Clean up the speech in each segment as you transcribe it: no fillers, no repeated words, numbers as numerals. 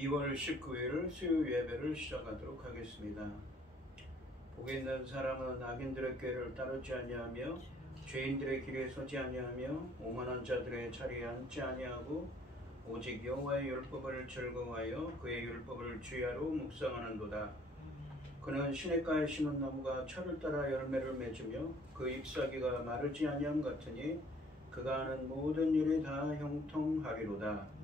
2월 19일 수요 예배를 시작하도록 하겠습니다. 복이 있는 사람은 악인들의 꾀를 따르지 아니하며 죄인들의 길에 서지 아니하며 오만한 자들의 자리에 앉지 아니하고 오직 여호와의 율법을 즐거워하여 그의 율법을 주야로 묵상하는도다. 그는 시냇가에 심은 나무가 철을 따라 열매를 맺으며 그 잎사귀가 마르지 아니함 같으니 그가 하는 모든 일이 다 형통하리로다.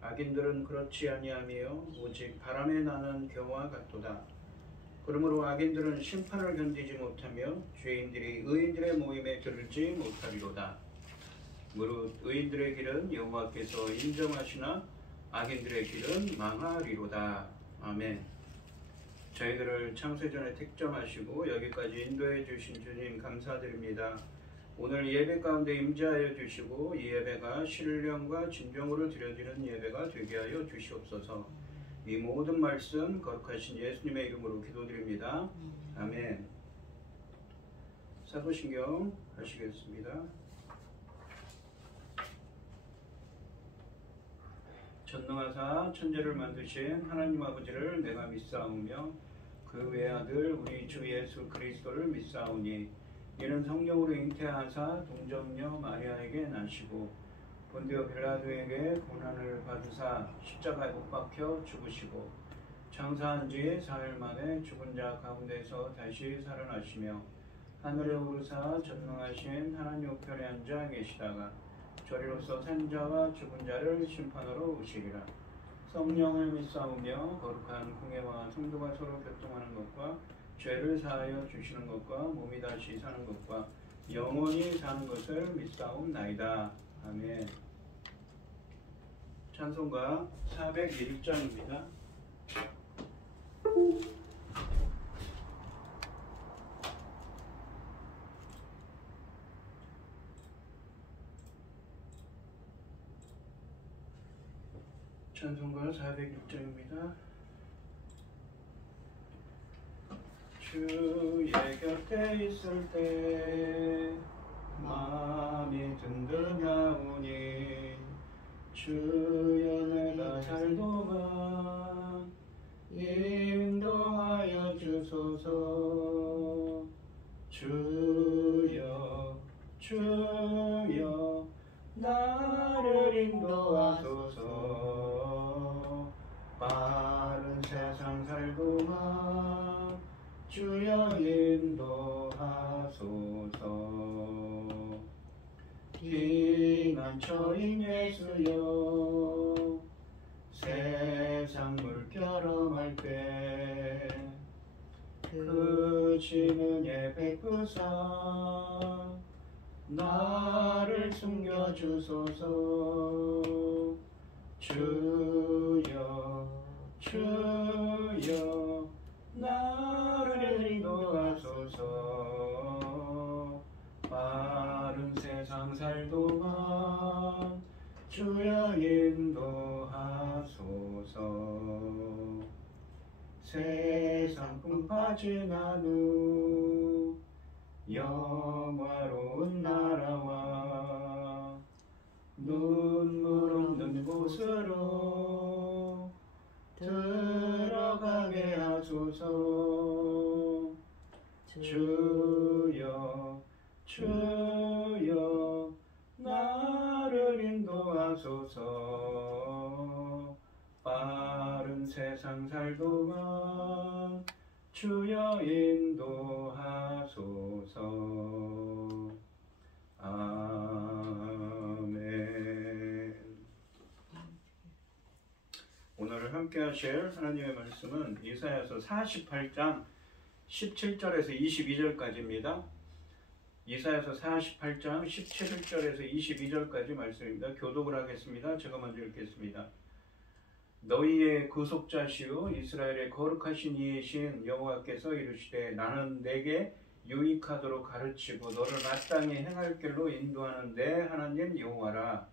악인들은 그렇지 아니하며 오직 바람에 나는 겨와 같도다. 그러므로 악인들은 심판을 견디지 못하며 죄인들이 의인들의 모임에 들지 못하리로다. 무릇 의인들의 길은 여호와께서 인정하시나 악인들의 길은 망하리로다. 아멘. 저희들을 창세전에 택정하시고 여기까지 인도해 주신 주님 감사드립니다. 오늘 예배 가운데 임재하여 주시고 이 예배가 신령과 진정으로 드려지는 예배가 되게 하여 주시옵소서. 이 모든 말씀 거룩하신 예수님의 이름으로 기도드립니다. 아멘. 사도신경 하시겠습니다. 전능하사 천지를 만드신 하나님 아버지를 내가 믿사오며 그 외아들 우리 주 예수 그리스도를 믿사오니 이는 성령으로 잉태하사 동정녀 마리아에게 나시고 본디오 빌라도에게 고난을 받으사 십자가에 못 박혀 죽으시고 장사한 지 사흘 만에 죽은 자 가운데서 다시 살아나시며 하늘에 오르사 전능하신 하나님 우편에 앉아 계시다가 저리로서 산 자와 죽은 자를 심판하러 오시리라. 성령을 믿사오며 거룩한 공예와 성도가 서로 교통하는 것과 죄를 사하여 주시는 것과 몸이 다시 사는 것과 영원히 사는 것을 믿사옵나이다. 아멘. 찬송가 401장입니다. 찬송가 406장입니다. 주의 곁에 있을 때 마음이 든든하오니 주여 내가 살도록 인도하여 주소서. 주여 주여 나를 인도하소서. 빠른 세상 살도록 주여 인도하소서. 피난처인 예수여 세상 물결험할 때 그 진은혜 베푸사 나를 숨겨주소서. 주여 주여 나를 인도하소서. 빠른 세상 살도록 주여 인도하소서. 세상 풍 빠진 한후 영화로운 나라와 눈물 없는 곳으로 들어가게 하소서. 주여 주여 나를 인도하소서. 빠른 세상 살도록 주여 인도하소서. 아멘. 오늘 함께 하실 하나님의 말씀은 이사야서 48장 17절에서 22절까지입니다. 이사야서 48장 17절에서 22절까지 말씀입니다. 교독을 하겠습니다. 제가 먼저 읽겠습니다. 너희의 구속자시오 이스라엘의 거룩하신 이이신 여호와께서 이르시되 나는 내게 유익하도록 가르치고 너를 마땅히 행할 길로 인도하는 내 하나님 여호와라.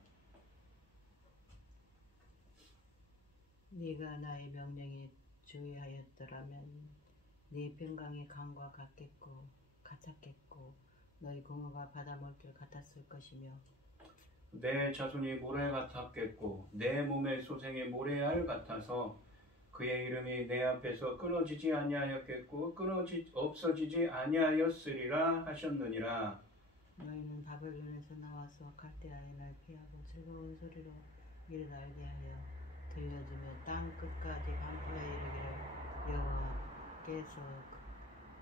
네가 나의 명령에 주의하였더라면 네 평강이 강과 같았겠고 너희 공허가 바다 물길 같았을 것이며 내 자손이 모래 같았겠고 내 몸의 소생이 모래알 같아서 그의 이름이 내 앞에서 끊어지지 아니하였겠고 없어지지 아니하였으리라 하셨느니라. 너희는 바벨론에서 나와서 갈대아의 날 피하고 즐거운 소리로 이를 알게 하여 들려주며 땅 끝까지 반포에 이르기를 여호와께서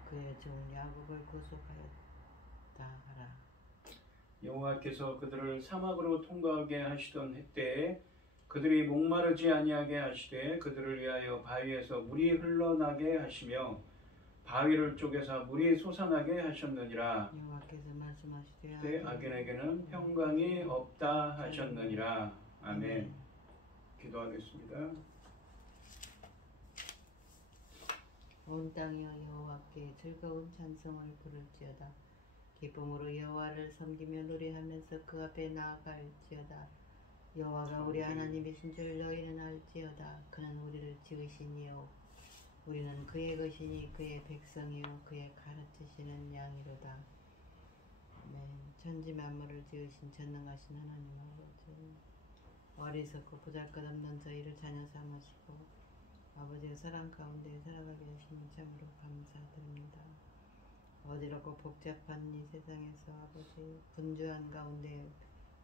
그의 종 야곱을 구속하였다 하라. 여호와께서 그들을 사막으로 통과하게 하시던 때에 그들이 목마르지 아니하게 하시되 그들을 위하여 바위에서 물이 흘러나게 하시며 바위를 쪼개서 물이 솟아나게 하셨느니라. 여호와께서 말씀하시되 그때 악인에게는 평강이 없다 하셨느니라. 아멘. 기도하겠습니다. 온 땅이여 여호와께 즐거운 찬송을 부를지어다. 기쁨으로 여호와를 섬기며 노래하면서 그 앞에 나아갈지어다. 여호와가 우리 하나님이신 줄 너희는 알지어다. 그는 우리를 지으신 이요 우리는 그의 것이니 그의 백성이요 그의 가르치시는 양이로다. 아멘. 천지 만물을 지으신 전능하신 하나님 아버지, 어리석고 보잘것없는 저희를 자녀 삼으시고 아버지의 사랑 가운데 살아가게 하시니 참으로 감사드립니다. 어지럽고 복잡한 이 세상에서 아버지 분주한 가운데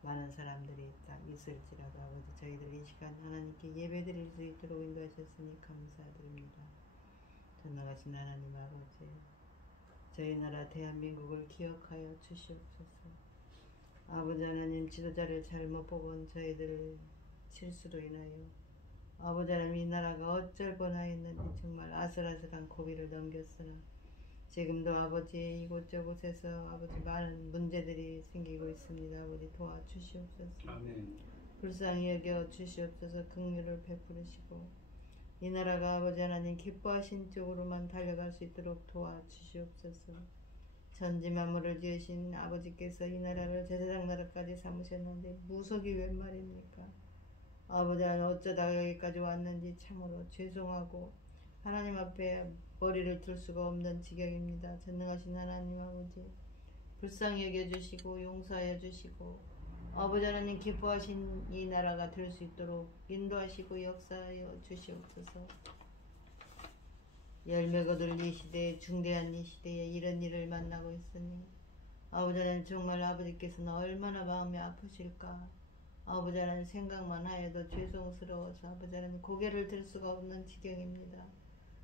많은 사람들이 있을지라도 아버지 저희들 이 시간 하나님께 예배드릴 수 있도록 인도하셨으니 감사드립니다. 전능하신 하나님 아버지, 저희 나라 대한민국을 기억하여 주시옵소서. 아버지 하나님, 지도자를 잘못 뽑은 저희들 실수로 인하여 아버지 하나님, 이 나라가 어쩔 뻔하였는지 정말 아슬아슬한 고비를 넘겼으나 지금도 아버지 이곳저곳에서 아버지 많은 문제들이 생기고 있습니다. 아버지 도와주시옵소서. 아멘. 불쌍히 여겨 주시옵소서. 긍휼을 베푸시고 이 나라가 아버지 하나님 기뻐하신 쪽으로만 달려갈 수 있도록 도와주시옵소서. 천지 만물을 지으신 아버지께서 이 나라를 제사장 나라까지 삼으셨는데 무속이 웬 말입니까? 아버지 하나님, 어쩌다가 여기까지 왔는지 참으로 죄송하고 하나님 앞에 머리를 들 수가 없는 지경입니다. 전능하신 하나님 아버지, 불쌍히 여겨주시고 용서하여 주시고 아버지 하나님 기뻐하신 이 나라가 될 수 있도록 인도하시고 역사하여 주시옵소서. 열매 거둘 이 시대에, 중대한 이 시대에 이런 일을 만나고 있으니 아버지 하나님, 정말 아버지께서는 얼마나 마음이 아프실까. 아버지 하나님 생각만 하여도 죄송스러워서 아버지 하나님 고개를 들 수가 없는 지경입니다.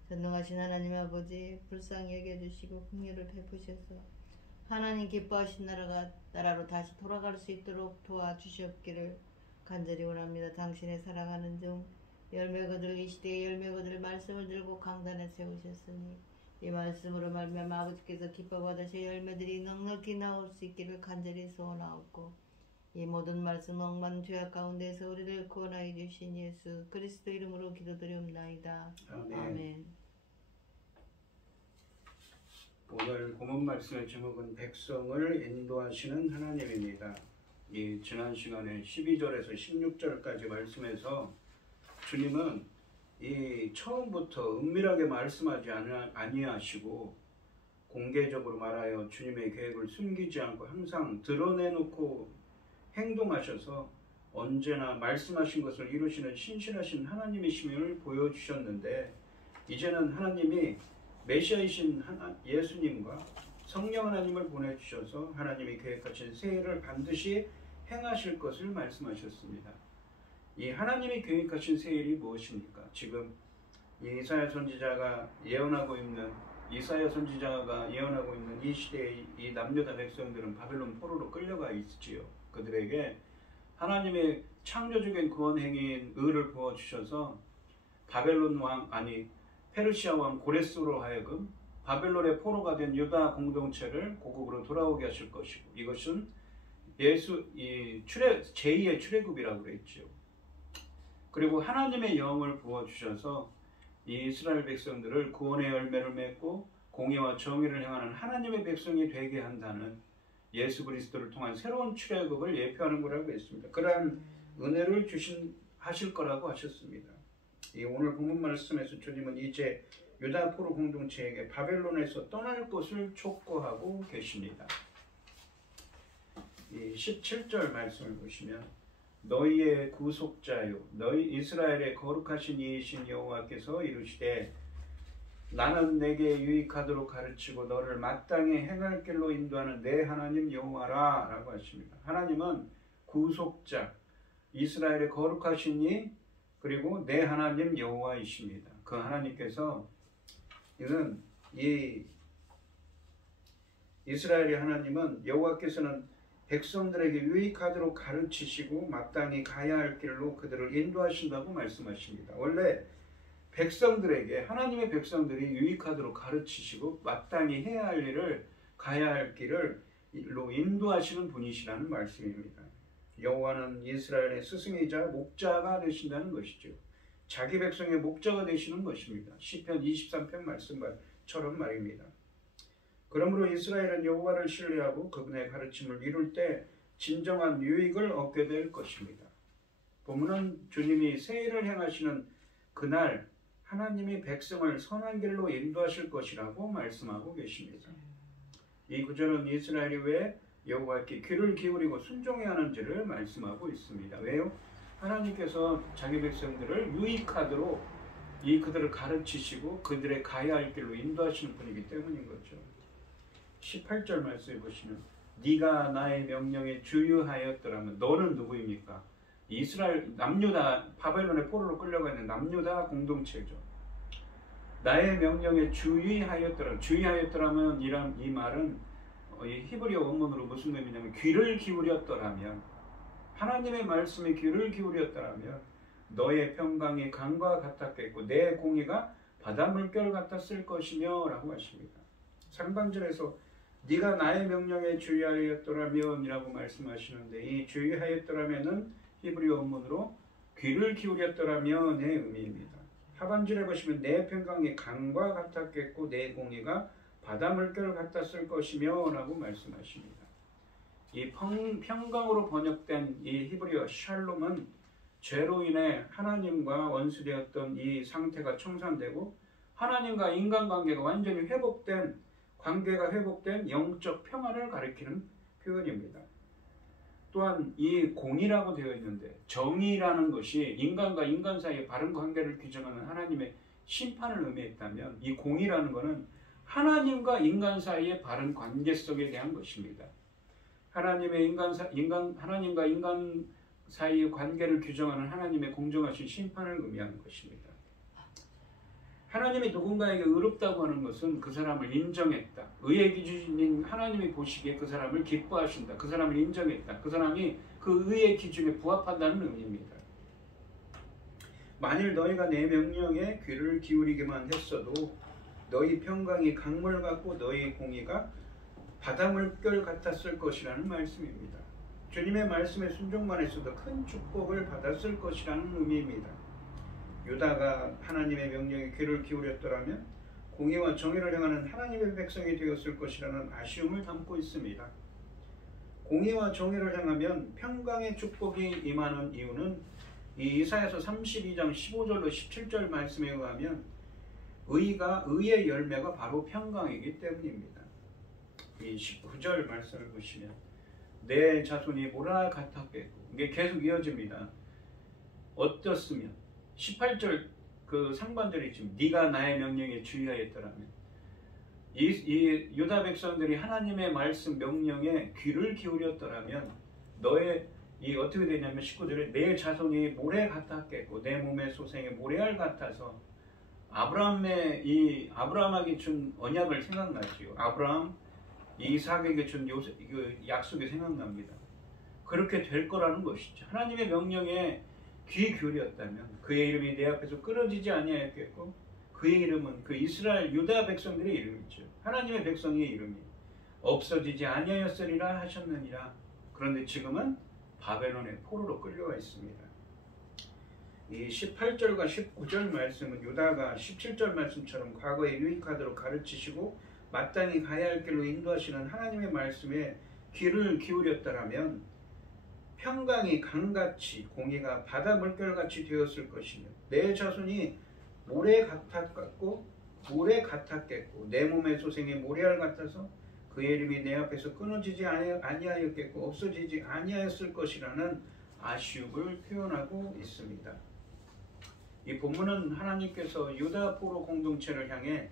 전능하신 하나님 아버지, 불쌍히 여겨주시고 긍휼을 베푸셔서 하나님 기뻐하신 나라로 다시 돌아갈 수 있도록 도와주시옵기를 간절히 원합니다. 당신의 사랑하는 종 열매 거둘 이 시대에 열매 거둘 말씀을 들고 강단에 세우셨으니 이 말씀으로 말미암아 아버지께서 기뻐 받으실 열매들이 넉넉히 나올 수 있기를 간절히 소원하옵고, 이 모든 말씀 억만 죄악 가운데서 우리를 구원하여 주신 예수 그리스도 이름으로 기도드리옵나이다. 아멘. 아멘. 오늘 본문 말씀의 제목은 백성을 인도하시는 하나님입니다. 이 지난 시간에 12절에서 16절까지 말씀에서 주님은 이 처음부터 은밀하게 말씀하지 아니하시고 공개적으로 말하여 주님의 계획을 숨기지 않고 항상 드러내놓고 행동하셔서 언제나 말씀하신 것을 이루시는 신실하신 하나님이심을 보여주셨는데, 이제는 하나님이 메시아이신 예수님과 성령 하나님을 보내주셔서 하나님이 계획하신 새 일을 반드시 행하실 것을 말씀하셨습니다. 이 하나님이 계획하신 새 일이 무엇입니까? 지금 이사야 선지자가 예언하고 있는 이 시대의 이 남유다 백성들은 바벨론 포로로 끌려가 있지요. 그들에게 하나님의 창조적인 구원 행위인 의를 부어주셔서 페르시아 왕 고레스로 하여금 바벨론의 포로가 된 유다 공동체를 고국으로 돌아오게 하실 것이고, 이것은 제2의 출애굽이라고 그랬죠. 그리고 하나님의 영을 부어주셔서 이 이스라엘 백성들을 구원의 열매를 맺고 공의와 정의를 행하는 하나님의 백성이 되게 한다는 예수 그리스도를 통한 새로운 출애굽을 예표하는 거라고 했습니다. 그러한 은혜를 하실 거라고 하셨습니다. 이 오늘 본문 말씀에서 주님은 이제 유다 포로 공동체에게 바벨론에서 떠날 것을 촉구하고 계십니다. 이 17절 말씀을 보시면 너희의 구속자요 너희 이스라엘의 거룩하신 이이신 여호와께서 이르시되 나는 내게 유익하도록 가르치고 너를 마땅히 행할 길로 인도하는 내 하나님 여호와라 라고 하십니다. 하나님은 구속자, 이스라엘의 거룩하신 이, 그리고 내 하나님 여호와이십니다. 그 하나님께서 이는 이 이스라엘의 하나님은 여호와께서는 백성들에게 유익하도록 가르치시고 마땅히 가야 할 길로 그들을 인도하신다고 말씀하십니다. 원래 백성들에게 하나님의 백성들이 유익하도록 가르치시고 마땅히 해야 할 일을 가야 할 길로 인도하시는 분이시라는 말씀입니다. 여호와는 이스라엘의 스승이자 목자가 되신다는 것이죠. 자기 백성의 목자가 되시는 것입니다. 시편 23편 말씀처럼 말입니다. 그러므로 이스라엘은 여호와를 신뢰하고 그분의 가르침을 이룰 때 진정한 유익을 얻게 될 것입니다. 본문은 주님이 새 일을 행하시는 그날 하나님이 백성을 선한 길로 인도하실 것이라고 말씀하고 계십니다. 이 구절은 이스라엘이 왜 여호와께 귀를 기울이고 순종해야 하는지를 말씀하고 있습니다. 왜요? 하나님께서 자기 백성들을 유익하도록 그들을 가르치시고 그들의 가야 할 길로 인도하시는 분이기 때문인 거죠. 18절 말씀해 보시면 네가 나의 명령에 주의하였더라면 너는 누구입니까? 이스라엘 남유다 바벨론의 포로로 끌려가 있는 남유다 공동체죠. 나의 명령에 주의하였더라면 이 말은 히브리어 원문으로 무슨 의미냐면 귀를 기울였더라면 하나님의 말씀에 귀를 기울였더라면 너의 평강이 강과 같았겠고 내 공의가 바다 물결 같았을 것이며 라고 하십니다. 상반절에서 네가 나의 명령에 주의하였더라면 이라고 말씀하시는데 이 주의하였더라면은 히브리어 원문으로 귀를 기울였더라면의 의미입니다. 하반절에 보시면 내 평강이 강과 같았겠고 내 공의가 바다 물결 같았을 것이며 라고 말씀하십니다. 이 평강으로 번역된 이 히브리어 샬롬은 죄로 인해 하나님과 원수되었던 이 상태가 청산되고 하나님과 인간관계가 완전히 관계가 회복된 영적 평화를 가리키는 표현입니다. 또한 이 공의라고 되어 있는데 정의라는 것이 인간과 인간 사이의 바른 관계를 규정하는 하나님의 심판을 의미했다면 이 공의라는 것은 하나님과 인간 사이의 바른 관계성에 대한 것입니다. 하나님과 인간 사이의 관계를 규정하는 하나님의 공정하신 심판을 의미하는 것입니다. 하나님이 누군가에게 의롭다고 하는 것은 그 사람을 인정했다. 의의 기준인 하나님이 보시기에 그 사람을 기뻐하신다. 그 사람을 인정했다. 그 사람이 그 의의 기준에 부합한다는 의미입니다. 만일 너희가 내 명령에 귀를 기울이기만 했어도 너희 평강이 강물 같고 너희 공의가 바다 물결 같았을 것이라는 말씀입니다. 주님의 말씀에 순종만 했어도 큰 축복을 받았을 것이라는 의미입니다. 유다가 하나님의 명령에 귀를 기울였더라면 공의와 정의를 행하는 하나님의 백성이 되었을 것이라는 아쉬움을 담고 있습니다. 공의와 정의를 행하면 평강의 축복이 임하는 이유는 이 이사야서 32장 15절로 17절 말씀에 의하면 의의 열매가 바로 평강이기 때문입니다. 이 19절 말씀을 보시면 내 자손이 모라 같았겠고 이게 계속 이어집니다. 어떻으면 18절 그 상반절이 지금 네가 나의 명령에 주의하였더라면 이 유다 백성들이 하나님의 말씀 명령에 귀를 기울였더라면 너의 어떻게 되냐면 19절에 내 자손이 모래 같았겠고 내 몸의 소생이 모래알 같아서 아브라함에게 준 언약을 생각나지요. 아브라함 이삭에게 준 약속이 생각납니다. 그렇게 될 거라는 것이죠. 하나님의 명령에 귀 기울였다면 그의 이름이 내 앞에서 끊어지지 아니하였겠고 그의 이름은 그 이스라엘 유다 백성들의 이름이죠. 하나님의 백성의 이름이 없어지지 아니하였으리라 하셨느니라. 그런데 지금은 바벨론의 포로로 끌려와 있습니다. 이 18절과 19절 말씀은 유다가 17절 말씀처럼 과거에 유익하도록 가르치시고 마땅히 가야 할 길로 인도하시는 하나님의 말씀에 귀를 기울였더라면 평강이 강같이 공의가 바다 물결같이 되었을 것이며 내 자손이 모래 같았겠고 내 몸의 소생이 모래알 같아서 그의 이름이 내 앞에서 끊어지지 아니하였겠고 없어지지 아니하였을 것이라는 아쉬움을 표현하고 있습니다. 이 본문은 하나님께서 유다 포로 공동체를 향해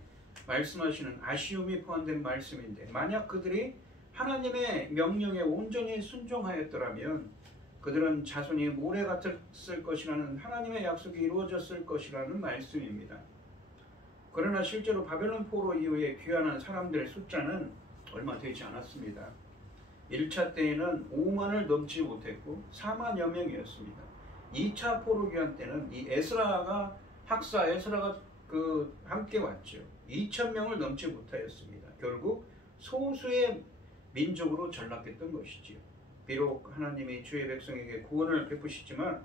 말씀하시는 아쉬움이 포함된 말씀인데, 만약 그들이 하나님의 명령에 온전히 순종하였더라면 그들은 자손이 모래 같았을 것이라는 하나님의 약속이 이루어졌을 것이라는 말씀입니다. 그러나 실제로 바벨론 포로 이후에 귀환한 사람들의 숫자는 얼마 되지 않았습니다. 1차 때에는 5만을 넘지 못했고 4만여 명이었습니다. 2차 포로 귀환 때는 이 에스라가 함께 왔죠. 2,000명을 넘지 못하였습니다. 결국 소수의 민족으로 전락했던 것이지요. 비록 하나님이 주의 백성에게 구원을 베푸시지만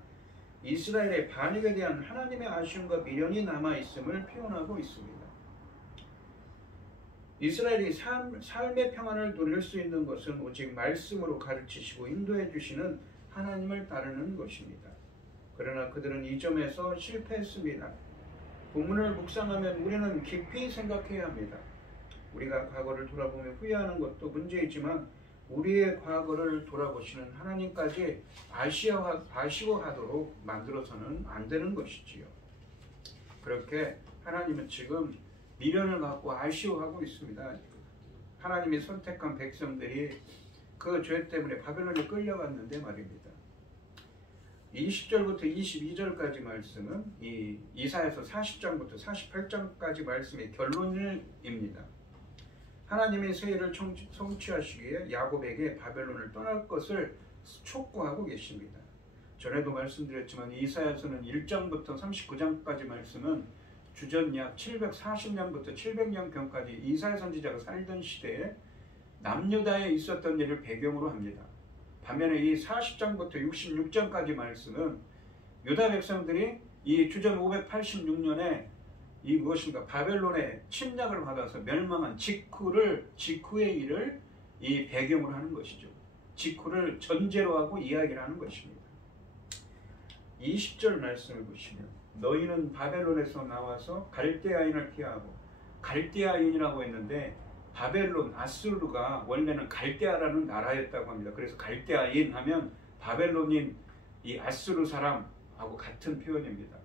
이스라엘의 반역에 대한 하나님의 아쉬움과 미련이 남아있음을 표현하고 있습니다. 이스라엘이 삶의 평안을 누릴 수 있는 것은 오직 말씀으로 가르치시고 인도해 주시는 하나님을 따르는 것입니다. 그러나 그들은 이 점에서 실패했습니다. 본문을 묵상하면 우리는 깊이 생각해야 합니다. 우리가 과거를 돌아보며 후회하는 것도 문제이지만 우리의 과거를 돌아보시는 하나님까지 아쉬워하도록 만들어서는 안 되는 것이지요. 그렇게 하나님은 지금 미련을 갖고 아쉬워하고 있습니다. 하나님이 선택한 백성들이 그 죄 때문에 바벨론에 끌려갔는데 말입니다. 20절부터 22절까지 말씀은 이 이사야서 40장부터 48장까지 말씀의 결론입니다. 하나님의 세일을 성취하시기 위해 야곱에게 바벨론을 떠날 것을 촉구하고 계십니다. 전에도 말씀드렸지만 이사야서는 1장부터 39장까지 말씀은 주전 약 740년부터 700년경까지 이사야 선지자가 살던 시대에 남유다에 있었던 일을 배경으로 합니다. 반면에 이 40장부터 66장까지 말씀은 유다 백성들이 이 주전 586년에 이 무엇인가 바벨론의 침략을 받아서 멸망한 직후의 일을 이 배경으로 하는 것이죠. 직후를 전제로 하고 이야기를 하는 것입니다. 20절 말씀을 보시면 너희는 바벨론에서 나와서 갈대아인을 피하고, 갈대아인이라고 했는데 바벨론, 아수르가 원래는 갈대아라는 나라였다고 합니다. 그래서 갈대아인 하면 바벨론인 이 아수르 사람하고 같은 표현입니다.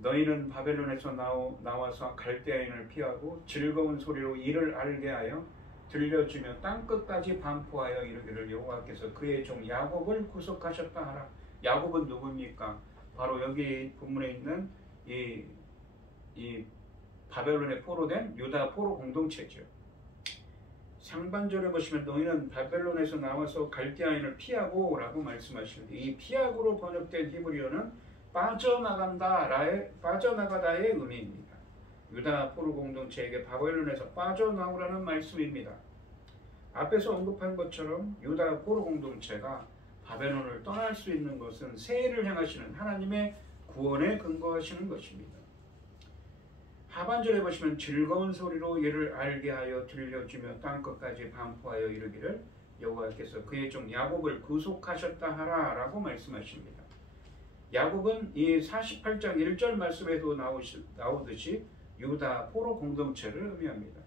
너희는 바벨론에서 나와서 갈대아인을 피하고 즐거운 소리로 이를 알게 하여 들려주며 땅끝까지 반포하여 이르기를 여호와께서 그의 종 야곱을 구속하셨다 하라. 야곱은 누굽니까? 바로 여기 본문에 있는 이 바벨론의 포로된 유다 포로 공동체죠. 상반절에 보시면 너희는 바벨론에서 나와서 갈대아인을 피하고 라고 말씀하시는데, 이 피하고로 번역된 히브리어는 빠져나가다의 의미입니다. 유다 포로 공동체에게 바벨론에서 빠져나오라는 말씀입니다. 앞에서 언급한 것처럼 유다 포로 공동체가 바벨론을 떠날 수 있는 것은 세일을 향하시는 하나님의 구원에 근거하시는 것입니다. 하반절에 보시면 즐거운 소리로 이를 알게 하여 들려주며 땅끝까지 반포하여 이르기를 여호와께서 그의 종 야곱을 구속하셨다 하라 라고 말씀하십니다. 야곱은 이 48장 1절 말씀에도 나오듯이 유다 포로 공동체를 의미합니다.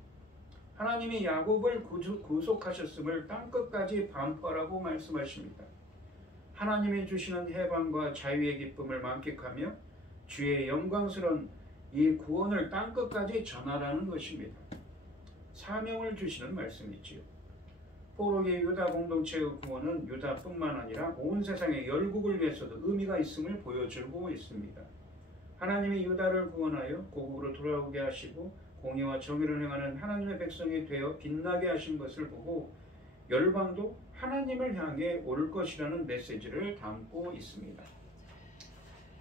하나님이 야곱을 구속하셨음을 땅끝까지 반포하라고 말씀하십니다. 하나님이 주시는 해방과 자유의 기쁨을 만끽하며 주의 영광스러운 이 구원을 땅끝까지 전하라는 것입니다. 사명을 주시는 말씀이지요. 포로기의 유다 공동체의 구원은 유다뿐만 아니라 온 세상의 열국을 위해서도 의미가 있음을 보여주고 있습니다. 하나님이 유다를 구원하여 고국으로 돌아오게 하시고 공의와 정의를 행하는 하나님의 백성이 되어 빛나게 하신 것을 보고 열방도 하나님을 향해 올 것이라는 메시지를 담고 있습니다.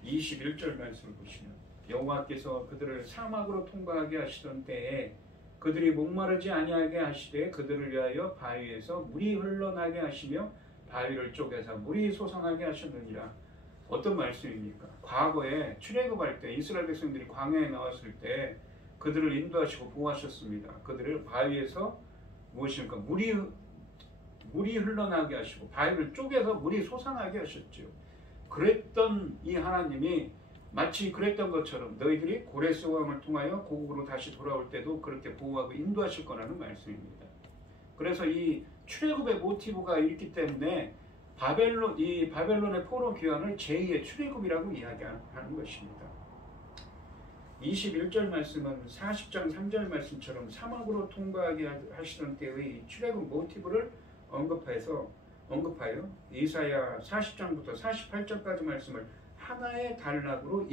21절 말씀을 보시면 여호와께서 그들을 사막으로 통과하게 하시던 때에 그들이 목마르지 아니하게 하시되 그들을 위하여 바위에서 물이 흘러나게 하시며 바위를 쪼개서 물이 솟아나게 하셨느니라. 어떤 말씀입니까? 과거에 출애굽할 때 이스라엘 백성들이 광야에 나왔을 때 그들을 인도하시고 보호하셨습니다. 그들을 바위에서 무엇입니까? 물이 흘러나게 하시고 바위를 쪼개서 물이 솟아나게 하셨죠. 그랬던 이 하나님이 마치 그랬던 것처럼 너희들이 고레스 왕을 통하여 고국으로 다시 돌아올 때도 그렇게 보호하고 인도하실 거라는 말씀입니다. 그래서 이 출애굽의 모티브가 있기 때문에 이 바벨론의 포로 귀환을 제2의 출애굽이라고 이야기하는 것입니다. 21절 말씀은 40장 3절 말씀처럼 사막으로 통과하게 하시던 때의 출애굽 모티브를 언급하여 이사야 40장부터 48절까지 말씀을 하나의 단락으로